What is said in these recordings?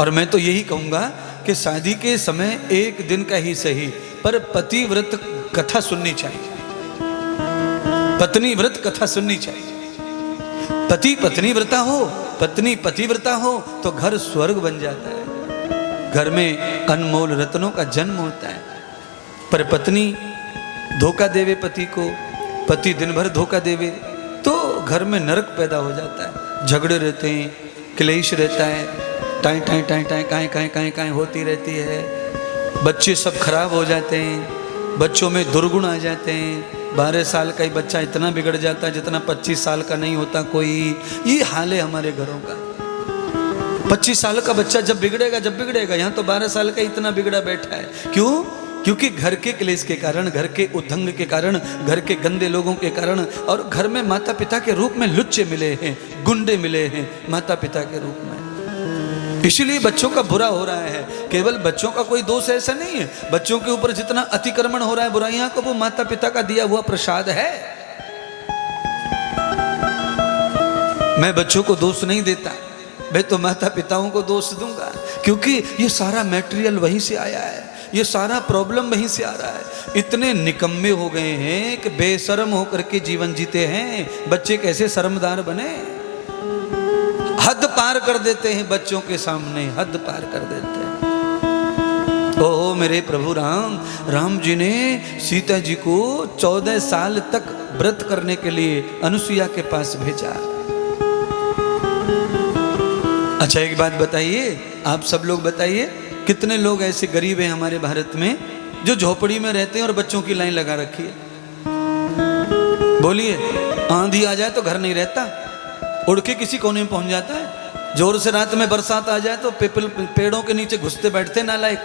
और मैं तो यही कहूंगा कि शादी के समय एक दिन का ही सही, पर पतिव्रत कथा सुननी चाहिए, पत्नी व्रत कथा सुननी चाहिए। पति पत्नी व्रता हो, पत्नी पतिव्रता हो तो घर स्वर्ग बन जाता है, घर में अनमोल रत्नों का जन्म होता है। पर पत्नी धोखा देवे पति को, पति दिन भर धोखा देवे तो घर में नरक पैदा हो जाता है, झगड़े रहते हैं, क्लेश रहता है, टाई टाई टाई टाई काएं काएं काएं काएं होती रहती है, बच्चे सब खराब हो जाते हैं, बच्चों में दुर्गुण आ जाते हैं। 12 साल का ही बच्चा इतना बिगड़ जाता है जितना 25 साल का नहीं होता कोई। ये हाल है हमारे घरों का। 25 साल का बच्चा जब बिगड़ेगा, यहाँ तो 12 साल का इतना बिगड़ा बैठा है। क्यों? क्योंकि घर के क्लेश के कारण, घर के उद्दंग के कारण, घर के गंदे लोगों के कारण, और घर में माता पिता के रूप में लुच्चे मिले हैं, गुंडे मिले हैं माता पिता के रूप में। इसलिए बच्चों का बुरा हो रहा है। केवल बच्चों का कोई दोष ऐसा नहीं है, बच्चों के ऊपर जितना अतिक्रमण हो रहा है बुराइयां को, वो माता पिता का दिया हुआ प्रसाद है। मैं बच्चों को दोष नहीं देता, मैं तो माता पिताओं को दोष दूंगा, क्योंकि ये सारा मटेरियल वहीं से आया है, ये सारा प्रॉब्लम वहीं से आ रहा है। इतने निकम्मे हो गए हैं कि बेशर्म होकर के जीवन जीते हैं। बच्चे कैसे शर्मदार बने, हद पार कर देते हैं बच्चों के सामने, हद पार कर देते हैं। ओहो मेरे प्रभु राम, राम जी ने सीता जी को 14 साल तक व्रत करने के लिए अनुसुईया के पास भेजा। अच्छा एक बात बताइए, आप सब लोग बताइए, कितने लोग ऐसे गरीब हैं हमारे भारत में जो झोपड़ी में रहते हैं और बच्चों की लाइन लगा रखी है? बोलिए, आंधी आ जाए तो घर नहीं रहता, उड़ के किसी कोने में पहुंच जाता है। जोर से रात में बरसात आ जाए तो पेड़ों के नीचे घुसते बैठते नालायक।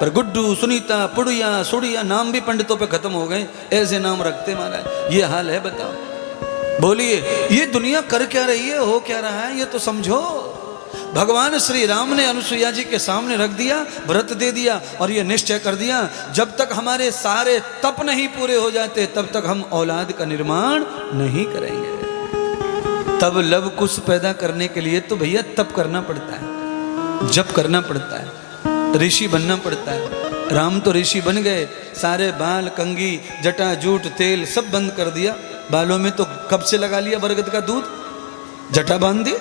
पर गुड्डू, सुनीता, पुड़िया, सुड़िया नाम भी पंडितों पे खत्म हो गए, ऐसे नाम रखते महाराज। ये हाल है, बताओ। बोलिए, ये दुनिया कर क्या रही है, हो क्या रहा है, ये तो समझो। भगवान श्री राम ने अनुसुईया जी के सामने रख दिया, व्रत दे दिया और ये निश्चय कर दिया, जब तक हमारे सारे तप नहीं पूरे हो जाते तब तक हम औलाद का निर्माण नहीं करेंगे। तब लव कुश पैदा करने के लिए तो भैया तप करना पड़ता है, जप करना पड़ता है, ऋषि बनना पड़ता है। राम तो ऋषि बन गए, सारे बाल, कंघी, जटा, जूट, तेल सब बंद कर दिया। बालों में तो कब से लगा लिया बरगद का दूध, जटा बांध दी।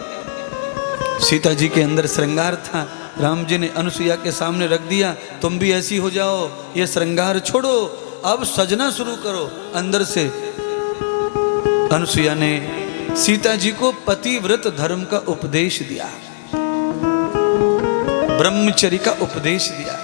सीता जी के अंदर श्रृंगार था, राम जी ने अनुसुईया के सामने रख दिया, तुम भी ऐसी हो जाओ, ये श्रृंगार छोड़ो, अब सजना शुरू करो। अंदर से अनुसुईया ने सीता जी को पतिव्रत धर्म का उपदेश दिया, ब्रह्मचर्य का उपदेश दिया।